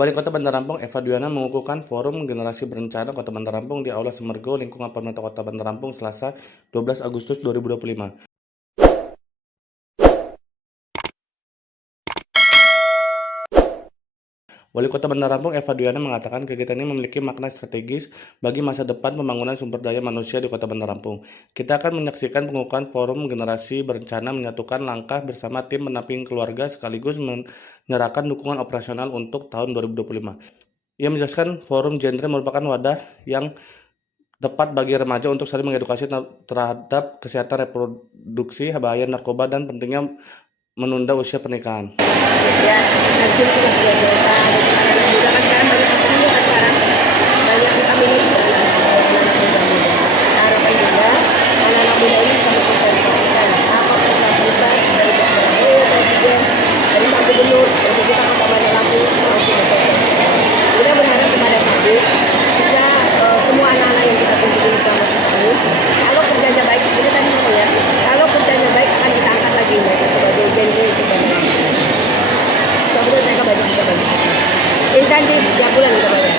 Wali Kota Bandar Lampung Eva Duyana mengukuhkan Forum Generasi Berencana Kota Bandar Lampung di Aula Semergo, lingkungan pemerintah Kota Bandar Lampung, Selasa 12 Agustus 2025. Wali Kota Bandar Lampung Eva Duyana mengatakan kegiatan ini memiliki makna strategis bagi masa depan pembangunan sumber daya manusia di Kota Bandar Lampung. Kita akan menyaksikan pengukuhan Forum Generasi Berencana menyatukan langkah bersama tim pendamping keluarga sekaligus menyerahkan dukungan operasional untuk tahun 2025. Ia menjelaskan Forum Genre merupakan wadah yang tepat bagi remaja untuk saling mengedukasi terhadap kesehatan reproduksi, bahaya narkoba, dan pentingnya menunda usia pernikahan. Ya, dari sini kita sudah coba. Mudah kan sekarang banyak vaksin kan sekarang. Banyak vitaminnya juga anak-anak muda. Harapan juga anak-anak muda ini bisa mensosialisasikan apa program pusat dari Presiden, dari Pak Gubernur, untuk kita Kota Bandar Lampung langsung mensosialisasikan. Kita berharap kepada publik bisa semua anak-anak yang kita kunjungi selama setahun, kalau kerjanya baik, ini tadi ngomong ya, kalau kerjanya baik akan kita angkat lagi mereka sebagai genre untuk Bandar Lampung. Kemudian mereka banyak bisa bagi insentif tiap bulan kita bayar.